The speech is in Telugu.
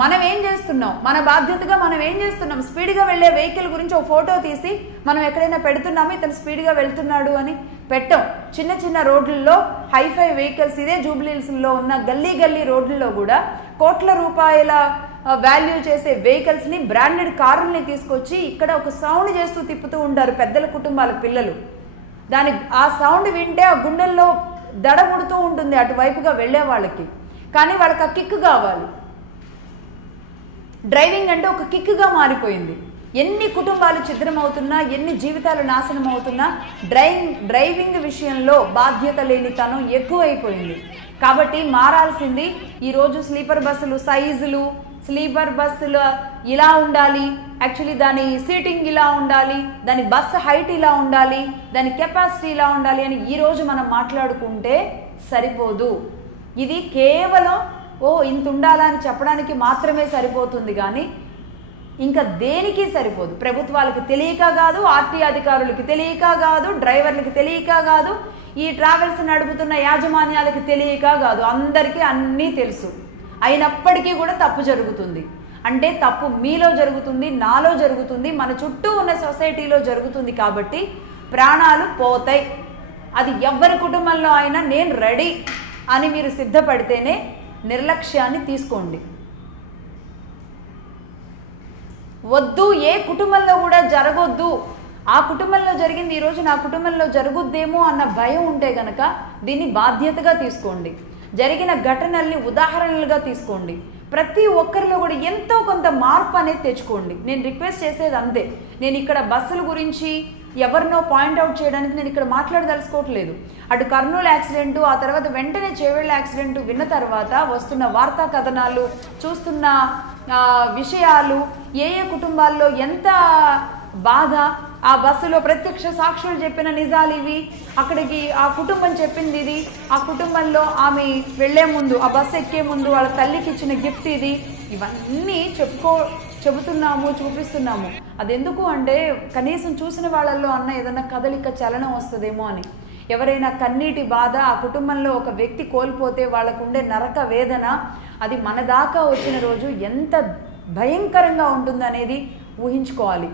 మనం ఏం చేస్తున్నాం, మన బాధ్యతగా మనం ఏం చేస్తున్నాం? స్పీడ్గా వెళ్ళే వెహికల్ గురించి ఒక ఫోటో తీసి మనం ఎక్కడైనా పెడుతున్నామా ఇతను స్పీడ్గా వెళ్తున్నాడు అని? పెట్టాం. చిన్న చిన్న రోడ్లలో హైఫై వెహికల్స్, ఇదే జూబ్లీహిల్స్లో ఉన్న గల్లీ గల్లీ రోడ్లలో కూడా కోట్ల రూపాయల వాల్యూ చేసే వెహికల్స్ని, బ్రాండెడ్ కారుల్ని తీసుకొచ్చి ఇక్కడ ఒక సౌండ్ చేస్తూ తిప్పుతూ ఉంటారు పెద్దల కుటుంబాల పిల్లలు. ఆ సౌండ్ వింటే ఆ గుండెల్లో దడముడుతూ ఉంటుంది అటువైపుగా వెళ్ళే వాళ్ళకి. కానీ వాళ్ళకి ఆ కిక్ కావాలి. డ్రైవింగ్ అంటే ఒక కిక్గా మారిపోయింది. ఎన్ని కుటుంబాలు ఛిద్రమవుతున్నా, ఎన్ని జీవితాలు నాశనం అవుతున్నా డ్రైవింగ్ విషయంలో బాధ్యత లేనితనం ఎక్కువైపోయింది. కాబట్టి మారాల్సింది. ఈరోజు స్లీపర్ బస్సులు సైజులు, స్లీపర్ బస్సులు ఇలా ఉండాలి, యాక్చువల్లీ దాని సీటింగ్ ఇలా ఉండాలి, దాని బస్సు హైట్ ఇలా ఉండాలి, దాని కెపాసిటీ ఇలా ఉండాలి అని ఈరోజు మనం మాట్లాడుకుంటే సరిపోదు. ఇది కేవలం ఇంత ఉండాలా అని చెప్పడానికి మాత్రమే సరిపోతుంది కానీ ఇంకా దేనికి సరిపోదు. ప్రభుత్వాలకు తెలియక కాదు, ఆర్టీ అధికారులకి తెలియక కాదు, డ్రైవర్లకి తెలియక కాదు, ఈ ట్రావెల్స్ నడుపుతున్న యాజమాన్యాలకి తెలియక కాదు, అందరికీ అన్నీ తెలుసు. అయినప్పటికీ కూడా తప్పు జరుగుతుంది. అంటే తప్పు మీలో జరుగుతుంది, నాలో జరుగుతుంది, మన చుట్టూ ఉన్న సొసైటీలో జరుగుతుంది. కాబట్టి ప్రాణాలు పోతాయి. అది ఎవరి కుటుంబంలో అయినా నేను రెడీ అని మీరు సిద్ధపడితేనే నిర్లక్ష్యాన్ని తీసుకోండి. వద్దు, ఏ కుటుంబంలో కూడా జరగొద్దు, ఆ కుటుంబంలో జరిగింది ఈరోజు నా కుటుంబంలో జరుగుద్దేమో అన్న భయం ఉంటే గనక దీన్ని బాధ్యతగా తీసుకోండి. జరిగిన ఘటనల్ని ఉదాహరణలుగా తీసుకోండి. ప్రతి ఒక్కరిలో కూడా ఎంతో కొంత మార్పు అనేది తెచ్చుకోండి. నేను రిక్వెస్ట్ చేసేది అంతే. నేను ఇక్కడ బస్సుల గురించి ఎవరినో పాయింట్అవుట్ చేయడానికి నేను ఇక్కడ మాట్లాడదలుచుకోవట్లేదు. అటు కర్నూలు యాక్సిడెంటు, ఆ తర్వాత వెంటనే చేవెళ్ళ యాక్సిడెంటు విన్న తర్వాత వస్తున్న వార్తా కథనాలు, చూస్తున్న విషయాలు, ఏ కుటుంబాల్లో ఎంత బాధ, ఆ బస్సులో ప్రత్యక్ష సాక్షులు చెప్పిన నిజాలు ఇవి, అక్కడికి ఆ కుటుంబం చెప్పింది ఇది, ఆ కుటుంబంలో ఆమె వెళ్లే ముందు, ఆ బస్సు ఎక్కే ముందు వాళ్ళ తల్లికి ఇచ్చిన గిఫ్ట్ ఇది, ఇవన్నీ చెబుతున్నాము, చూపిస్తున్నాము. అదెందుకు అంటే కనీసం చూసిన వాళ్ళల్లో అన్న ఏదన్నా కదలిక, చలనం వస్తుందేమో అని. ఎవరైనా కన్నీటి బాధ, ఆ కుటుంబంలో ఒక వ్యక్తి కోల్పోతే వాళ్ళకు ఉండే నరక వేదన, అది మన దాకా వచ్చిన రోజు ఎంత భయంకరంగా ఉంటుందనేది ఊహించుకోవాలి.